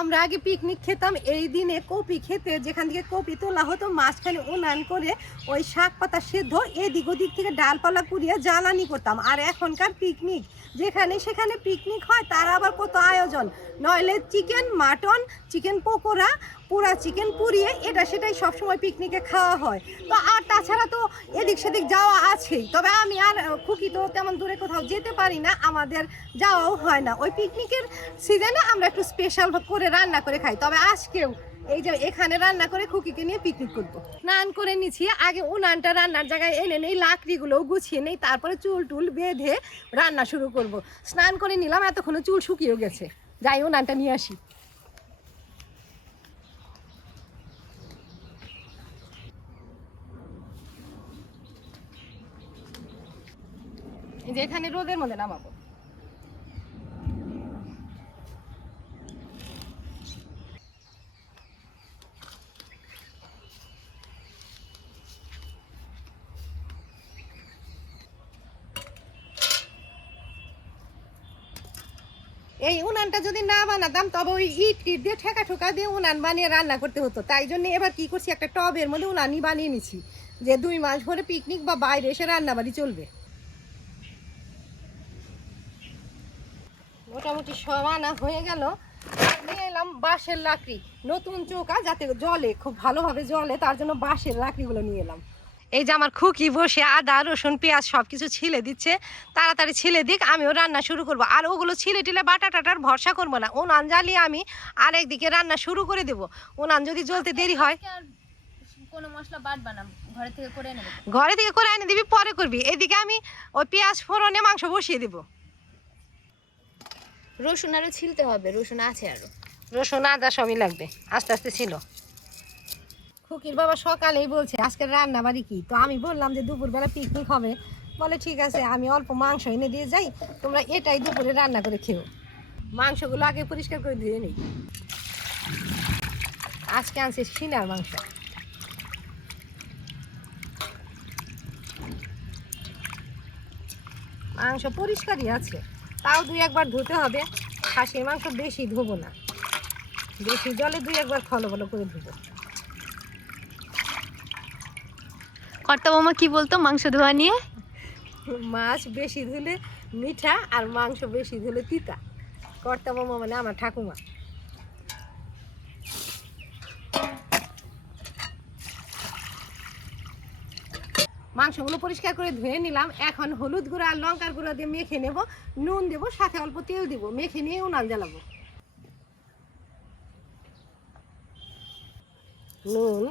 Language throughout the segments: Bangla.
আমরা আগে পিকনিক খেতাম, এই দিনে কপি খেতে, যেখান থেকে কপি তোলা হতো, মাঝখানে উনান করে ওই শাক পাতা সেদ্ধ, এদিক ওদিক থেকে ডালপালা কুড়িয়ে জ্বালানি করতাম। আর এখনকার পিকনিক যেখানে সেখানে পিকনিক হয়, তার আবার কত আয়োজন। নইলে চিকেন মাটন চিকেন পকোড়া পুরা চিকেন পুড়িয়ে এটা সেটাই সবসময় পিকনিকে খাওয়া হয়। তো আর তাছাড়া তো এদিক সেদিক যাওয়া আছেই। তবে আমি আর খুকি তো তেমন দূরে কোথাও যেতে পারি না, আমাদের যাওয়াও হয় না। ওই পিকনিকের সিজনে আমরা একটু স্পেশাল করে রান্না করে খাই। তবে আজকেও এই যে এখানে রান্না করে খুকিকে নিয়ে পিকনিক করব। স্নান করে নিচ্ছি আগে উনানটা রান্নার জায়গায় এনে নেই, লাকড়িগুলোও গুছিয়ে নেই, তারপরে চুল টুল বেঁধে রান্না শুরু করব। স্নান করে নিলাম, এতক্ষণে চুল শুকিয়েও গেছে। যাই, উনানটা নিয়ে আসি। যে এখানে রোদের মধ্যে নামাবো। এই উনানটা যদি না বানাতাম, তবে ওই ইট টিট দিয়ে ঠেকা ঠোকা দিয়ে উনান বানিয়ে রান্না করতে হতো। তাই জন্য এবার কি করছি, একটা টবের মধ্যে উনানই বানিয়ে নিছি। যে দুই মাস ভরে পিকনিক বা বাইরে এসে রান্না বাড়ি চলবে। মোটামুটি সব আনা হয়ে গেল। নিয়ে এলাম বাঁশের লাকড়ি। নতুন চৌকা যাতে জলে খুব ভালোভাবে জলে তার জন্য বাঁশের লাকড়িগুলো নিয়ে এলাম। এই যে আমার খুকি বসে আদা রসুন পেঁয়াজ সব কিছু ছিলে দিচ্ছে। তাড়াতাড়ি ছিলে দিক আমিও রান্না শুরু করব। আর ওগুলো ছিলে টিলে বাটা টাটার ভরসা করব না। উনান জ্বালিয়ে আমি আরেকদিকে রান্না শুরু করে দেবো। উনান যদি জ্বলতে দেরি হয় আর কোনো মশলা বাটবা না ঘরে থেকে করে নেবে ঘরে থেকে করে এনে দিবি পরে করবি। এদিকে আমি ওই পেঁয়াজ ফোড়নে মাংস বসিয়ে দেবো। রসুন আরও ছিলতে হবে রসুন আছে আরও। রসুন আদা সবই লাগবে আস্তে আস্তে ছিল। খুকির বাবা সকালেই বলছে আজকে রান্না বাড়ি কি? তো আমি বললাম যে দুপুরবেলা পিকনিক হবে। বলে ঠিক আছে আমি অল্প মাংস এনে দিয়ে যাই তোমরা এটাই দুপুরে রান্না করে খেও। মাংসগুলো আগে পরিষ্কার করে দিয়ে নেই। আজকে আনছে সিনার মাংস। মাংস পরিষ্কারই আছে। তাও দুই একবার ধুতে হবে। খাসির মাংস বেশি ধোবো না। বেশি জলে দুই একবার খলো বলো করে ধুবো। কর্তা মামা কি বলতো মাংস ধোয়া নিয়ে? মাছ বেশি ধুলে মিঠা আর মাংস বেশি ধুলে তিতা। কর্তা মামা মানে আমার ঠাকুমা। মাংসগুলো পরিষ্কার করে ধুয়ে নিলাম। এখন হলুদ গুঁড়া আর লঙ্কার গুঁড়া দিয়ে মেখে নেব, নুন দেবো, সাথে অল্প তেল দিব, মেখে নিয়ে উনান জ্বালাবো। নুন,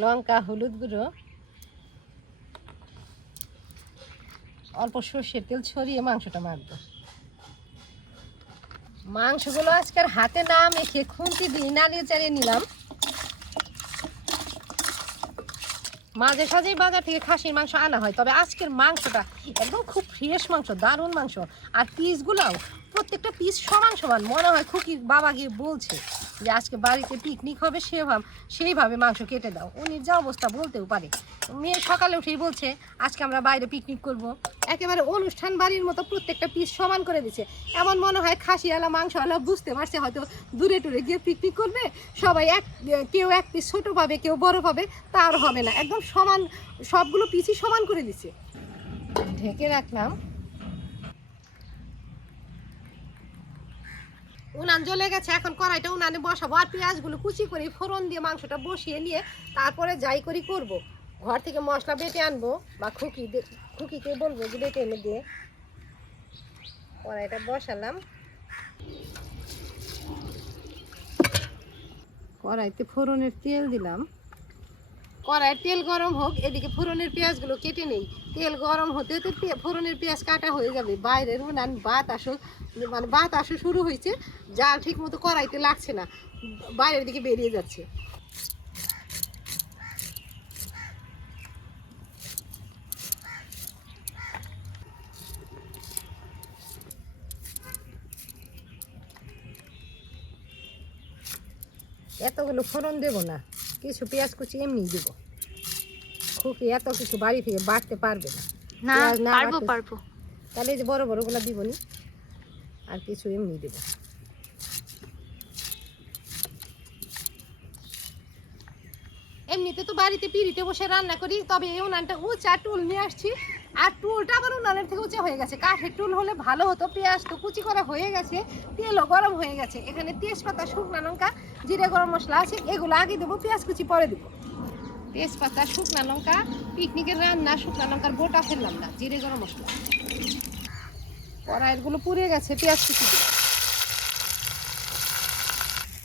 লঙ্কা, হলুদ গুঁড়ো, অল্প সর্ষের তেল ছড়িয়ে মাংসটা মাখবো। মাংসগুলো আজকের হাতে না মেখে খুন্তি দিয়ে নাড়িয়ে চালিয়ে নিলাম। মাঝে সাঝেই বাজার থেকে খাসির মাংস আনা হয়, তবে আজকের মাংসটা একদম খুব ফ্রেশ মাংস, দারুণ মাংস। আর পিসগুলাও প্রত্যেকটা পিস সমান সমান, মনে হয় খুকি বাবা গিয়ে বলছে। যে আজকে বাড়িতে পিকনিক হবে, সেভাবে সেইভাবে মাংস কেটে দাও। উনি যা অবস্থা বলতেও পারে। মেয়ে সকালে উঠেই বলছে, আজকে আমরা বাইরে পিকনিক করব। একেবারে অনুষ্ঠান বাড়ির মতো প্রত্যেকটা পিস সমান করে দিচ্ছে এমন মনে হয় খাসিওয়ালা, মাংসওয়ালা বুঝতে পারছে হয়তো দূরে টুরে গিয়ে পিকনিক করবে। সবাই এক কেউ এক পিস ছোটো পাবে, কেউ বড় পাবে তার হবে না। একদম সমান সবগুলো পিসই সমান করে দিচ্ছে ঢেকে রাখলাম। উনান জ্বলে গেছে, এখন কড়াইটা উনানে বসাবো আর পেঁয়াজগুলো কুচি করে ফোড়ন দিয়ে মাংসটা বসিয়ে নিয়ে তারপরে যাই করি করব। ঘর থেকে মশলা বেটে আনব বা খুকি খুকিকে বলব যে বেটে এনে দিয়ে কড়াইটা বসালাম। কড়াইতে ফোড়নের তেল দিলাম। কড়াইয়ের তেল গরম হোক, এদিকে ফোড়নের পেঁয়াজগুলো কেটে নেই। তেল গরম হতে হতে ফোড়নের পেঁয়াজ কাটা হয়ে যাবে। বাইরের উনান বাত আসো মানে বাত আসো শুরু হয়েছে, জাল ঠিক মতো কড়াইতে লাগছে না। বাইরের দিকে বেরিয়ে যাচ্ছে। এতগুলো ফোড়ন দেবো না। কিছু পেঁয়াজ কুচি এমনি দিব। খুকি এত কিছু বাড়ি থেকে বাড়তে পারবে না। পারব পারব। তাহলে এই যে বড় বড়গুলো দিব নি আর কিছু এমনি দেবো এমনিতে তো বাড়িতে পিড়িতে বসে রান্না করি, তবে এই উনানটা উঁচা টুল নিয়ে আসছি। আর টুলটা আবার উনানের থেকে উঁচা হয়ে গেছে। কাঠের টুল হলে ভালো হতো, পেঁয়াজ তো কুচি করা হয়ে গেছে, তেলও গরম হয়ে গেছে। এখানে তেজপাতা, শুকনো লঙ্কা, জিরে, গরম মশলা আছে, এগুলো আগে দেবো, পেঁয়াজ কুচি পরে দেবো। তেজপাতা, শুকনা লঙ্কা, পিকনিকের রান্না, শুকনো লঙ্কার বোটা ফেললাম না, জিরে, গরম মশলা। কড়াইগুলো পুড়ে গেছে, পেঁয়াজ কুচি দিয়ে।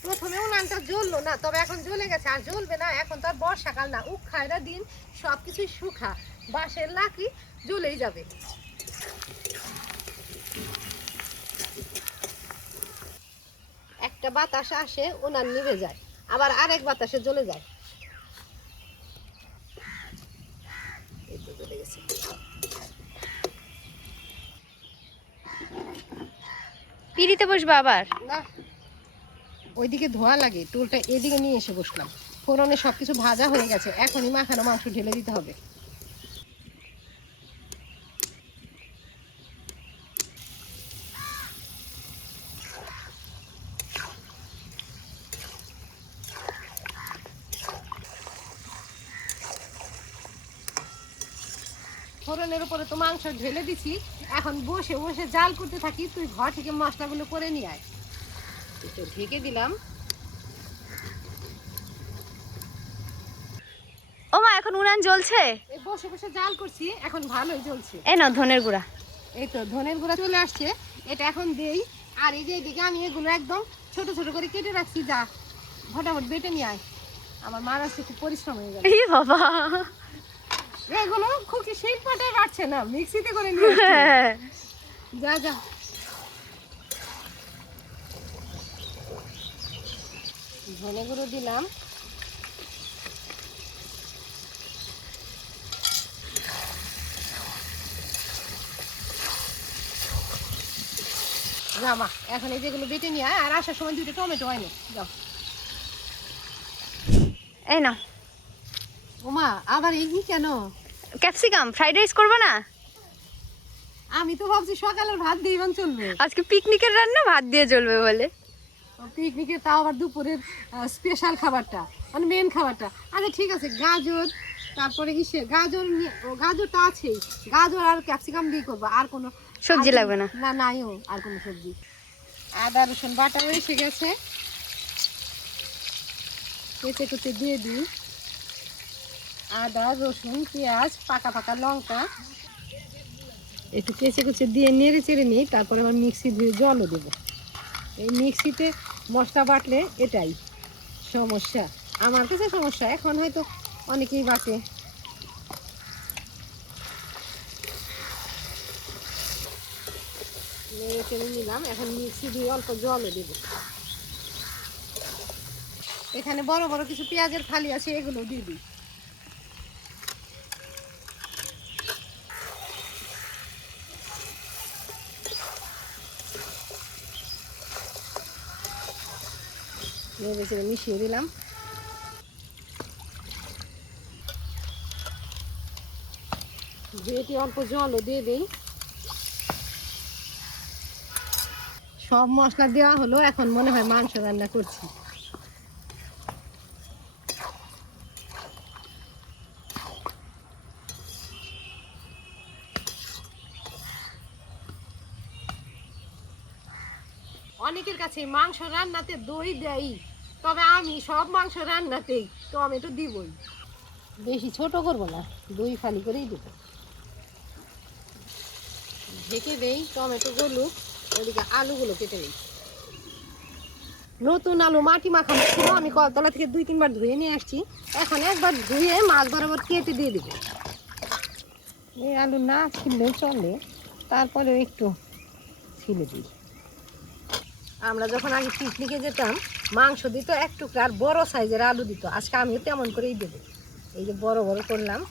প্রথমে উনানটা জ্বললো না তবে এখন জ্বলে গেছে আর জ্বলবে না এখন তো আর বর্ষাকাল না। উখায়রা দিন সব কিছুই শুখা বাঁশের লাকড়ি জ্বলেই যাবে। একটা বাতাস আসে উনান নিভে যায় আবার আরেক বাতাসে জ্বলে যায়। পিড়িতে বসবো আবার? না। ওইদিকে ধোয়া লাগে, টুলটা এদিকে নিয়ে এসে বসলাম। ফোড়নে সব কিছু ভাজা হয়ে গেছে, এখনই মাখানো মাংস ঢেলে দিতে হবে। ফোড়নের উপরে তো মাংস ঢেলে দিছি, এখন বসে বসে জাল করতে থাকি, তুই ঘর থেকে মশলাগুলো করে নিয়ে আয়। একটু ঢেকে দিলাম। ও মা এখন উনান জ্বলছে? এই বসে বসে জাল করছি এখন ভালোই চলছে এই নাও ধনের গুঁড়া। এই তো ধনের গুঁড়া চলে আসছে এটা এখন দেই। আর এই যে এদিকে আমি এগুলো একদম ছোট ছোট করে কেটে রাখছি যা। ফটাফট বেটে নিয়ে আয়। আমার মার আসতে খুব পরিশ্রম হয়ে গেল। এই বাবা। এগুলো সেই পাটায় বাড়ছে না মিক্সিতে করে নিয়ে আসছি। যা যা। ধনে গুঁড়ো দিলাম। জামা এখন এই যেগুলো বেটে নিয়ে আর আসার সময় দুটো টমেটো আইনো যাও। এই নাও। ওমা আবার এই কেন? ক্যাপসিকাম ফ্রাইড রাইস করব না? আমি তো ভাবছি সকালের ভাত দিইবান চলবে। আজকে পিকনিকের রান্না ভাত দিয়ে চলবে বলে। পিকনিকে তাও আবার দুপুরের স্পেশাল খাবারটা মানে মেন খাবারটা। আচ্ছা ঠিক আছে গাজর তারপরে ইসে গাজর নিয়ে- ও গাজরটা আছেই। গাজর আর ক্যাপসিকাম দিয়ে করব আর কোনো সবজি লাগবে না। না নাইও আর কোনো সবজি। আদা রসুন বাটা এসে গেছে। কেচে কুচে দিয়ে দিই। আদা রসুন পেঁয়াজ পাকা পাকা লঙ্কা। একটু কেচে কুচে দিয়ে নেড়ে চেড়ে নিই তারপরে আবার মিক্সি ধুয়ে জলও দেবো। এই মিক্সিতে মশলা বাটলে এটাই সমস্যা। আমার কাছে সমস্যা, এখন হয়তো অনেকেই বাটে। নিলাম, এখন মিক্সি দিয়ে অল্প জলও দেবো। এখানে বড় বড় কিছু পেঁয়াজের ফালি আছে, এগুলো দিই। চেড়ে মিশিয়ে দিলাম। অল্প জলও দিয়ে দিই। সব মশলা দেওয়া হলো, এখন মনে হয় মাংস রান্না করছি। অনেকের কাছে মাংস রান্নাতে দই দেয় তবে আমি সব মাংস রান্নাতেই টমেটো দিবই। বেশি ছোট করব না, দই ফালি করেই দেবো। ঢেকে দেই টমেটো গলুক ওদিকে আলুগুলো কেটে দিই। নতুন আলু মাটি মাখানো ছিল, আমি কলতলা থেকে দুই তিনবার ধুয়ে নিয়ে আসছি। এখন একবার ধুয়ে মাছ বরাবর কেটে দিয়ে দেবো। এই আলু না ছিললেও চলে তারপরে একটু ছিলে দিই। আমরা যখন আগে পিকনিকে যেতাম, মাংস দিত এক টুকরা আর বড় সাইজের আলু দিত। আজকে আমিও তেমন করেই দেবো। এই যে বড় বড় করলাম।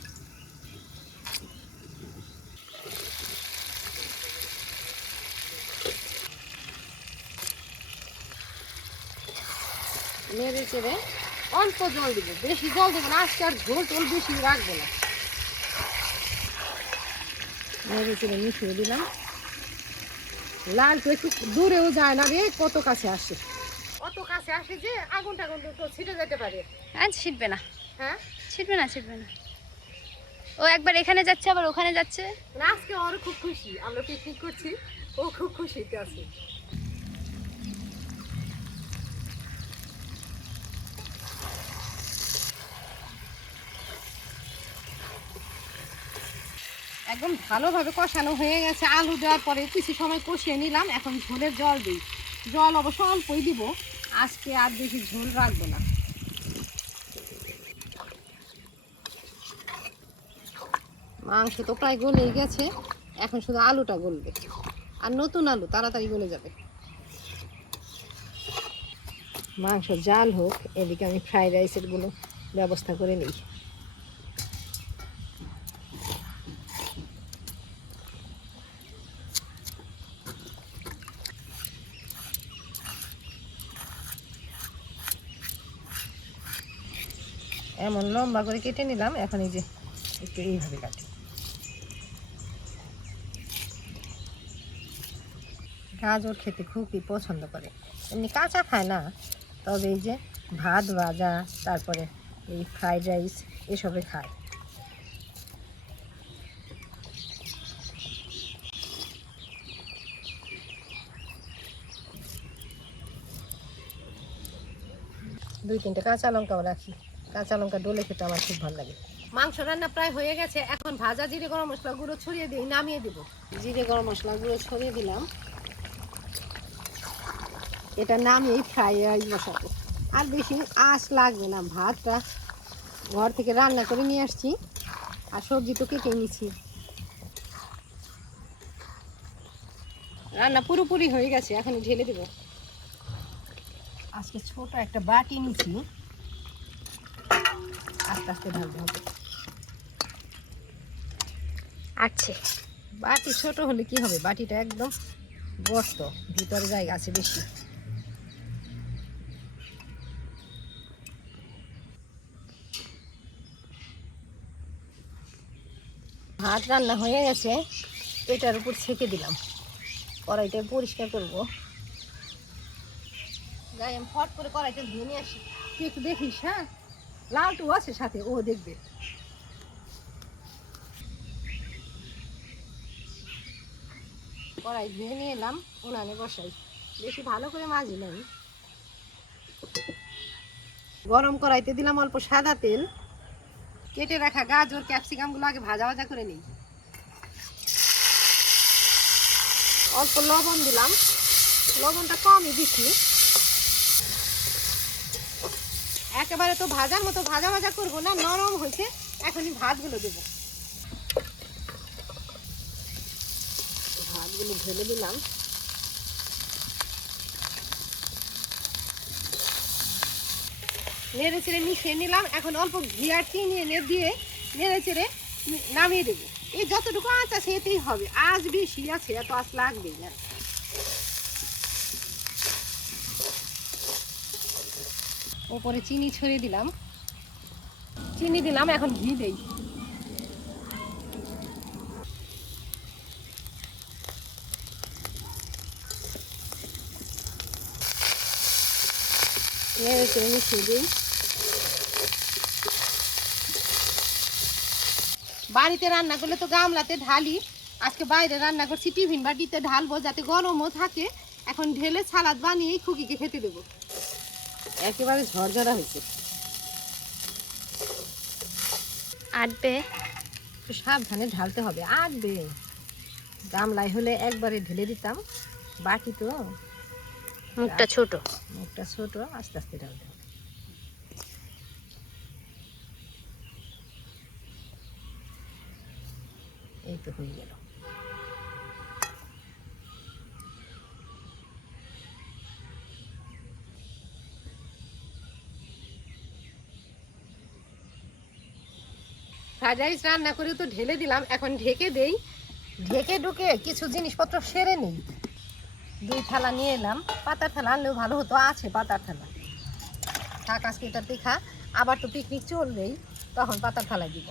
নেড়ে চেড়ে অল্প জল দিব। বেশি জল দেবো না, আজকে আর ঝোল টোল বেশি রাখব না। নেড়ে চেড়ে মিশিয়ে দিলাম। লাল তো একটু দূরেও যায় না রে কত কাছে আসে? কত কাছে আসে যে আগুন টাগুন তো ছিটে যেতে পারে। হ্যাঁ ছিটবে না। হ্যাঁ? ছিটবে না ছিটবে না। ও একবার এখানে যাচ্ছে আবার ওখানে যাচ্ছে? না আজকে ওর খুব খুশি। আমরা পিকনিক করছি ও খুব খুশিতে আছে। একদম ভালোভাবে কষানো হয়ে গেছে। আলু দেওয়ার পরে কিছু সময় কষিয়ে নিলাম। এখন ঝোলের জল দিই। জল অবশ্য অল্পই দিব। আজকে আর বেশি ঝোল রাখব না। মাংস তো প্রায় গলেই গেছে। এখন শুধু আলুটা গলবে। আর নতুন আলু তাড়াতাড়ি গলে যাবে। মাংস জাল হোক, এদিকে আমি ফ্রাইড রাইসেরগুলো ব্যবস্থা করে নিই এমন লম্বা করে কেটে নিলাম। এখন এই যে একটু এইভাবে কাটি। গাজর খেতে খুবই পছন্দ করে। এমনি কাঁচা খায় না, তবে এই যে ভাত ভাজা, তারপরে এই ফ্রাইড রাইস এসবে খায়। দুই তিনটে কাঁচা লঙ্কাও রাখি। কাঁচা লঙ্কা ডলে খেতে আমার খুব ভালো লাগে। মাংস রান্না প্রায় হয়ে গেছে এখন ভাজা জিরে গরম মশলা গুঁড়ো ছড়িয়ে দিই নামিয়ে দেবো। জিরে গরম মশলা গুঁড়ো ছড়িয়ে দিলাম। এটা নামিয়েই ফ্রাই রাইস বসাবো। আর বেশি আঁচ লাগবে না ভাতটা ঘর থেকে রান্না করে নিয়ে আসছি। আর সবজি তো কেটে নিছি রান্না পুরোপুরি হয়ে গেছে এখন ঢেলে দেবো। আজকে ছোট একটা বাটি নিছি আস্তে আস্তে ঢালতে হবে। আচ্ছে বাটি ছোট হলে কি হবে? বাটিটা একদম গর্ত ভিতরে জায়গা আছে বেশি। ভাত রান্না হয়ে গেছে এটার উপর ছেঁকে দিলাম। কড়াইটা পরিষ্কার করব। গায়ে ফট করে কড়াইটা ধুয়ে নিয়ে আসি। তুই একটু দেখিস হ্যাঁ? লালটু আছে সাথে, ও দেখবে। কড়াই ধুয়ে নিয়ে এলাম উনানে বসাই। বেশি ভালো করে মাজি নাই। গরম কড়াইতে দিলাম অল্প সাদা তেল। কেটে রাখা গাজর, ক্যাপসিকামগুলো আগে ভাজা ভাজা করে নিই। অল্প লবণ দিলাম। লবণটা কমই দিচ্ছি একেবারে তো ভাজার মতো ভাজা ভাজা করব না, নরম হয়েছে। এখনই ভাতগুলো দেবো। ভাতগুলো ঢেলে দিলাম। নেড়ে চেড়ে মিশিয়ে নিলাম। এখন অল্প ঘি আর চিনি এনে দিয়ে নেড়ে চেড়ে নামিয়ে দেবো। এই যতটুকু আঁচ আছে এতেই হবে। আজ বেশি আছে, এত আঁচ লাগবেই না। ওপরে চিনি ছড়িয়ে দিলাম। চিনি দিলাম, এখন ঘি দেই। বাড়িতে রান্না করলে তো গামলাতে ঢালি। আজকে বাইরে রান্না করছি, টিফিন বাটিতে ঢালবো যাতে গরমও থাকে। এখন ঢেলে সালাদ বানিয়ে খুকিকে খেতে দেবো। একেবারে ঝরঝরা হয়েছে। আটবে। একটু সাবধানে ঢালতে হবে। আটবে। গামলায় হলে একবারে ঢেলে দিতাম। বাটি তো। মুখটা ছোট। মুখটা ছোট আস্তে আস্তে ঢালতে হবে। এই তো হয়ে গেল। ফ্রাইড রাইস রান্না করে তো ঢেলে দিলাম। এখন ঢেকে দেই। ঢেকে ঢুকে কিছু জিনিসপত্র সেরে নিই। দুই থালা নিয়ে এলাম। পাতার থালা আনলেও ভালো হতো আছে পাতার থালা। থাক আজকে এটা দেখা। আবার তো পিকনিক চলবেই তখন পাতার থালায় দিব।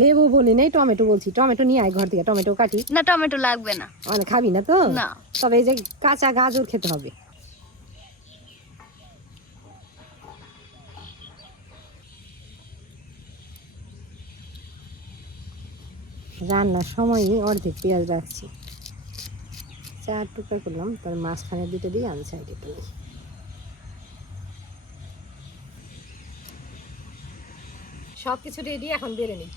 লেবু বলি নাই টমেটো বলছি। টমেটো নিয়ে আয় ঘর থেকে টমেটো কাটি। না টমেটো লাগবে না। মানে খাবি না তো? না। তবে এই যে কাঁচা গাজর খেতে হবে। রান্নার সময়ই অর্ধেক পেঁয়াজ রাখছি। চার টুকরা করলাম, তার মাঝখানে দুটো দিয়ে আমি সাইডে দিই সব কিছু রেডি এখন বেড়ে নিই।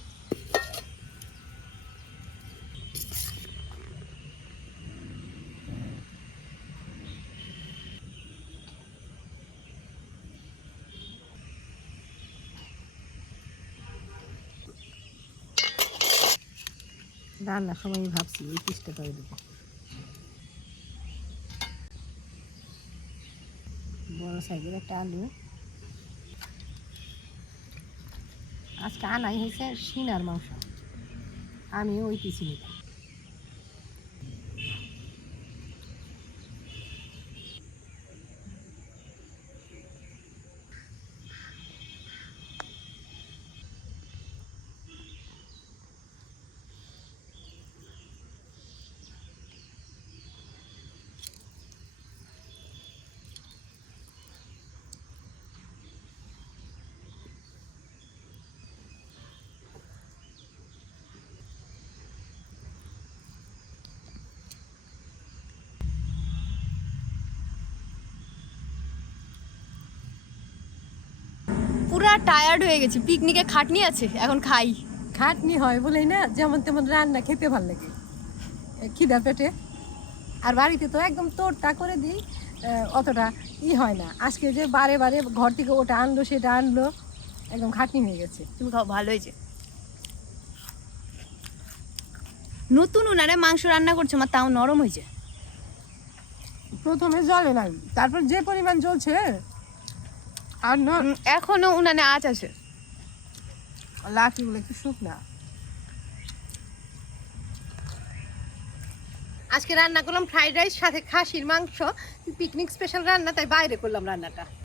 রান্নার সময় ভাবছি এই পিসটা করে দেবো। বড় সাইজের একটা আলু। আজকে আনাই হয়েছে সিনার মাংস। আমি ওই পিসি নিতাম। পুরা টায়ার্ড হয়ে গেছি। পিকনিকে খাটনি আছে এখন খাই। খাটনি হয় বলেই না যেমন তেমন রান্না খেতে ভালো লাগে। খিদা পেটে। আর বাড়িতে তো একদম তোরটা করে দিই অতটা ই হয় না। আজকে যে বারে বারে ঘর থেকে ওটা আনলো সেটা আনলো একদম খাটনি হয়ে গেছে। তুমি খাও ভালো হয়েছে। নতুন উনারে মাংস রান্না করছ মা তাও নরম হয়েছে। প্রথমে জলে না তারপর যে পরিমাণ জ্বলছে আর না। এখনও উনানে আঁচ আছে। লাঠিগুলো একটু শুকনা? আজকে রান্না করলাম ফ্রাইড রাইস সাথে খাসির মাংস পিকনিক স্পেশাল রান্না তাই বাইরে করলাম রান্নাটা।